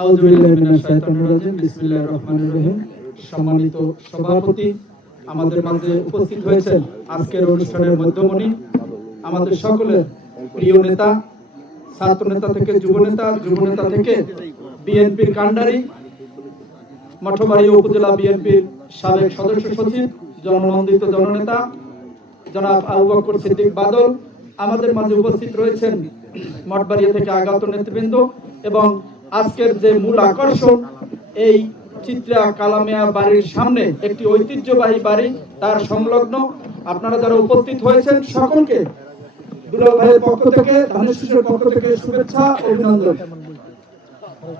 আউযু বিল্লাহি মিনাশ শাইতানির রাজিম। বিসমিল্লাহির রহমানির রহিম। সম্মানিত সভাপতি, আমাদের মাঝে উপস্থিত হয়েছেন আজকের অনুষ্ঠানের মধ্যমণি, আমাদের সকলের প্রিয় নেতা, ছাত্র নেতা থেকে যুব নেতা থেকে বিএনপির কান্ডারি, মঠবাড়ি উপজেলা বিএনপির সাবেক সদস্য সচিব, জননন্দিত জননেতা জনাব আবু বকর সিদ্দিক বাদল। আমাদের মাঝে উপস্থিত রয়েছেন মঠবাড়িয়া থেকে আগত নেতৃবৃন্দ এবং আজকের যে মূল আকর্ষণ, এই চিত্রা কালামিয়া বাড়ির সামনে একটি ঐতিহ্যবাহী বাড়ি, তার সংলগ্ন আপনারা যারা উপস্থিত হয়েছেন সকলকে দুলাল ভাইয়ের পক্ষ থেকে, ধানের শীষের পক্ষ থেকে শুভেচ্ছা, অভিনন্দন।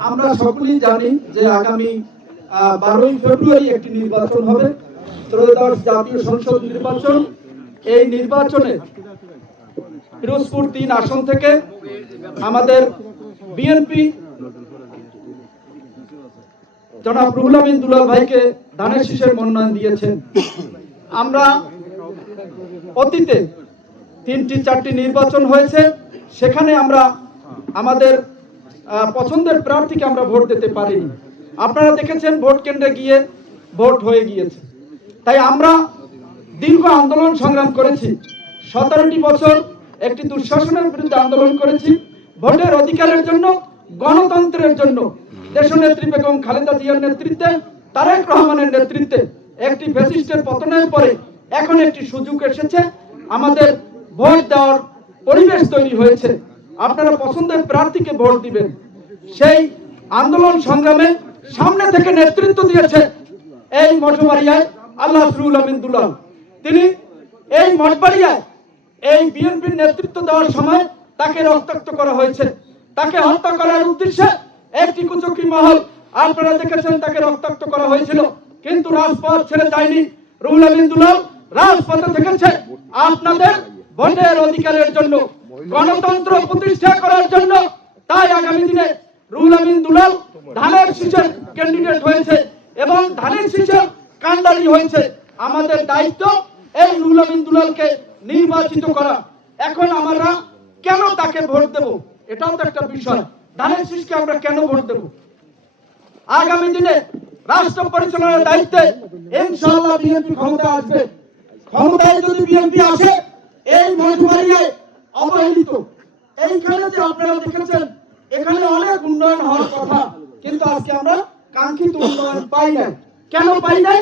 আমরা সকলেই জানি যে আগামী 12ই ফেব্রুয়ারি একটি নির্বাচন হবে, ত্রয়োদশ জাতীয় সংসদ নির্বাচন। এই নির্বাচনে পিরোজপুর 3 আসন থেকে আমাদের বিএনপি জনাব রুহুল আমিন দুলাল ভাইকে ধানের শীষের মনোনয়ন দিয়েছেন। আমরা অতীতে 3-4টি নির্বাচন হয়েছে, সেখানে আমরা আমাদের পছন্দের প্রার্থীকে আমরা ভোট দিতে পারিনি। আপনারা দেখেছেন ভোট কেন্দ্রে গিয়ে ভোট হয়ে গিয়েছে। তাই আমরা দীর্ঘ আন্দোলন সংগ্রাম করেছি, 17টি বছর একটি দুঃশাসনের বিরুদ্ধে আন্দোলন করেছি, ভোটের অধিকারের জন্য, গণতন্ত্রের জন্য। দেশনেত্রী বেগম খালেদা জিয়ার নেতৃত্বে, তারেক রহমানের নেতৃত্বে একটি ফ্যাসিস্টের পতনের পরে এখন একটি সুযোগ এসেছে, আমাদের ভোট দেওয়ার পরিবেশ তৈরি হয়েছে। আপনারা পছন্দের প্রার্থীকে ভোট দিবেন। সেই আন্দোলন সংগ্রামে সামনে থেকে নেতৃত্ব দিয়েছে এই মঠবাড়িয়ায় আল্লাহ রুহুল আমিন দুলাল। তিনি এই মঠবাড়িয়ায় এই বিএনপির নেতৃত্ব দেওয়ার সময় তাকে রক্তাক্ত করা হয়েছে। তাকে হত্যা করার উদ্দেশ্যে একটি কুচক্রী মহল, আপনারা দেখেছেন, তাকে রক্তাক্ত করা হয়েছিল, কিন্তু রাজপথ ছেড়ে যায়নি। রুহুল আমিন দুলাল রাজপথে থেকেছে আপনাদের ভোটের অধিকারের জন্য, গণতন্ত্র প্রতিষ্ঠা করার জন্য। তাই আগামী দিনে রুহুল আমিন দুলাল ধানের শীষের ক্যান্ডিডেট হয়েছে এবং ধানের শীষের কান্ডারি হয়েছে। আমাদের দায়িত্ব এই রুহুল আমিন দুলালকে নির্বাচিত করা। এখন আমরা কেন তাকে ভোট দেব, এটাও তো একটা বিষয়। ধানের শীষকে আমরা কেন ভোট দেব? আগামী দিনে রাষ্ট্র পরিচালনার দায়িত্বে ইনশাআল্লাহ বিএনপি ক্ষমতা আসবে। ক্ষমতায় যদি বিএনপি আসে, এই মঠবাড়িয়ায় অবহেলিত এইখানে যে আপনারা দেখেছেন, এখানে অনেক উন্নয়ন হওয়ার কথা, কিন্তু আজকে আমরা কাঙ্ক্ষিত উন্নয়ন পাই নাই। কেন পাই নাই?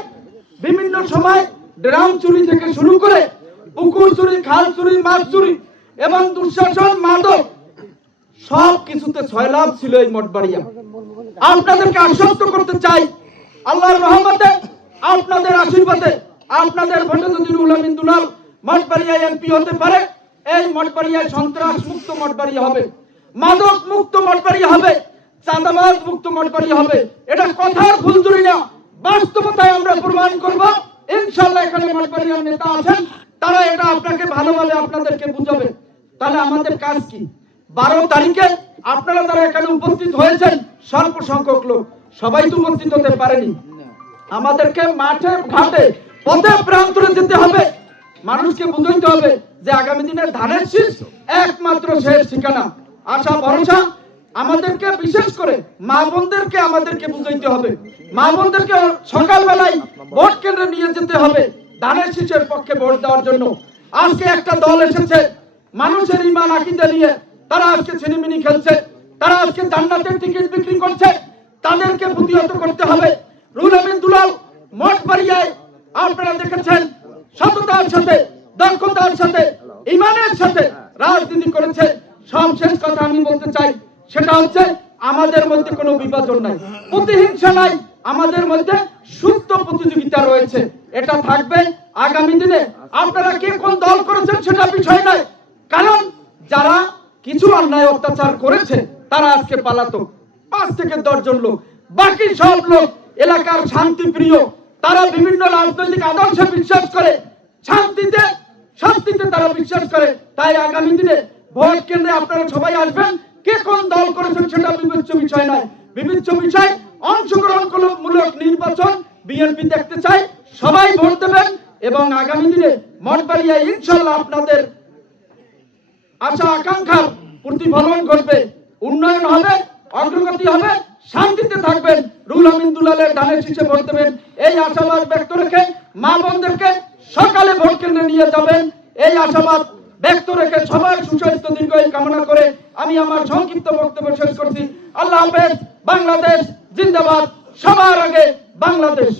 বিভিন্ন সময় ড্রাম চুরি থেকে শুরু করে পুকুর চুরি, খাল চুরি, মাছ চুরি এবং দুঃশাসন, মাদক, সব কিছুতে ছয়লাভ ছিল এই মঠবাড়িয়া। আপনাদেরকে আশ্বস্ত করতে চাই, আল্লাহর রহমতে, আপনাদের আশীর্বাদে, আপনাদের ভোটে যদি রুহুল আমিন দুলাল মঠবাড়িয়ায় এমপি হতে পারে, এই মঠবাড়িয়ায় সন্ত্রাস মুক্ত মঠবাড়িয়া হবে, মাদক মুক্ত মঠবাড়িয়া হবে, চাঁদাবাজ মুক্ত মঠবাড়িয়া হবে। এটা কথার ফুলঝুরি না, বাস্তবতায় আমরা প্রমাণ করব। ইনশাআল্লাহ এখানে মঠবাড়িয়ার নেতা আছেন, তারা এটা আপনাকে ভালোভাবে আপনাদেরকে বুঝাবে। তাহলে আমাদের কাজ কি? 12 তারিখে আপনারা যারা এখানে উপস্থিত হয়েছেন, স্বল্প সংখ্যক লোক, সবাই তো উপস্থিত হতে পারেনি। আমাদেরকে মাঠে ঘাটে পথে প্রান্তরে যেতে হবে, মানুষকে বুঝাইতে হবে যে আগামী দিনের ধানের শীষ একমাত্র শেষ ঠিকানা। আশা ভরসা আমাদেরকে, বিশেষ করে মা বোনদেরকে আমাদেরকে বুঝাইতে হবে। মা বোনদেরকে সকালবেলায় ভোট কেন্দ্রে নিয়ে যেতে হবে ধানের শীষের পক্ষে ভোট দেওয়ার জন্য। আজকে একটা দল এসেছে মানুষের ঈমান আকীদা নিয়ে, তারা আজকে ছিনিমিনি খেলছে, তারা আজকে জান্নাতের টিকিট বিক্রি করছে, তাদেরকে প্রতিহত করতে হবে। রুহুল আমিন দুলাল মঠবাড়িয়ায় আপনারা দেখেছেন সততার সাথে, দক্ষতার সাথে, ঈমানের সাথে রাজনীতি করেছে। সবশেষ কথা আমি বলতে চাই, সেটা হচ্ছে আমাদের মধ্যে কোনো বিভাজন নাই, প্রতিহিংসা নাই, আমাদের মধ্যে সুস্থ প্রতিযোগিতা রয়েছে। এটা থাকবে আগামী দিনে। আপনারা কে কোন দল করেছেন সেটা বিষয় নয়, কারণ যারা কিছু অন্যায় অত্যাচার করেছে তারা আজকে পালাতক, 5 থেকে 10 জন লোক। বাকি সব লোক এলাকার শান্তি প্রিয়, তারা বিভিন্ন রাজনৈতিক আদর্শে বিশ্বাস করে, শান্তিতে শান্তিতে তারা বিশ্বাস করে। তাই আগামী দিনে ভোট কেন্দ্রে আপনারা সবাই আসবেন, কে কোন দল করেছেন সেটা বিবেচ্য বিষয় নয়। বিবেচ্য বিষয় অংশগ্রহণমূলক নির্বাচন বিএনপি দেখতে চাই, সবাই ভোট দেবেন এবং আগামী দিনে মঠবাড়িয়ায় ইনশাআল্লাহ আপনাদের আশা আকাঙ্ক্ষার প্রতিফলন ঘটবে, উন্নয়ন হবে, অগ্রগতি হবে, শান্তিতে থাকবেন, রুহুল আমিন দুলালের ধানের শীষে ভোট দেবেন, এই আশাবাদ ব্যক্ত রেখে মা বোনদেরকে সকালে ভোট কেন্দ্রে নিয়ে যাবেন, এই আশাবাদ ব্যক্ত রেখে সবার সুস্বাস্থ্য দীর্ঘায়ু কামনা করে আমি আমার সংক্ষিপ্ত বক্তব্য শেষ করছি। আল্লাহ হাফেজ। বাংলাদেশ জিন্দাবাদ। সবার আগে বাংলাদেশ।